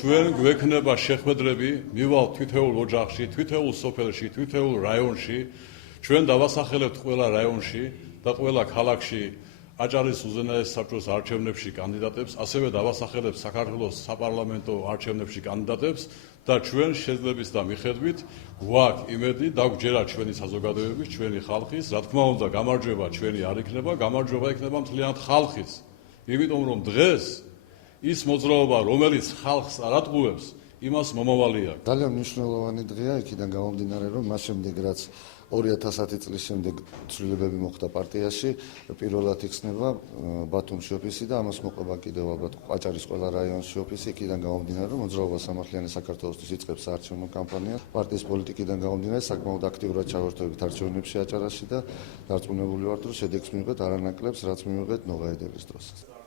ჩვენ გვექნება შეხვედრები, მივალთ თითოეულ ოჯახში, თითოეულ სოფელში, თითოეულ რაიონში, ჩვენ დავასახელებთ ყველა რაიონში და ყველა ქალაქში აჭარის უზენაეს საბჭოს არჩევნებში კანდიდატებს, ასევე დავასახელებთ საქართველოს საპარლამენტო არჩევნებში კანდიდატებს და ჩვენ შეძლების და მიხედვით გვაქვს იმედი და გვჯერა ჩვენი საზოგადოების, ჩვენი ხალხის, რა თქმა უნდა, გამარჯვება ჩვენი არ იქნება, გამარჯვება იქნება მთლიანად ხალხის. იმიტომ რომ დღეს ის მოძრაობა, რომელიც ხალხს არ ატყუებს, იმას მომავალი აქვს. ძალიან მნიშვნელოვანი დღეა, იქიდან გამომდინარე, რომ მას შემდეგ, რაც 2010 წლის შემდეგ ცვლილებები მოხდა პარტიაში, პირველად იხსნება ბათუმში ოფისი და ამას მოყვება კიდევ ალბათ აჭარის ყველა რაიონში ოფისი, იქიდან გამომდინარე, რომ მოძრაობა სამართლიანი საქართველოსთვის იწყებს საარჩევნო კამპანიას. პარტიის პოლიტიკიდან გამომდინარე, საკმაოდ აქტიურად ჩავერთვებით არჩევნებში აჭარაში და დარწმუნებული ვართ, რომ შედეგს მივიღეთ არანაკლებს, რაც მივიღეთ ნოღაედების დროს.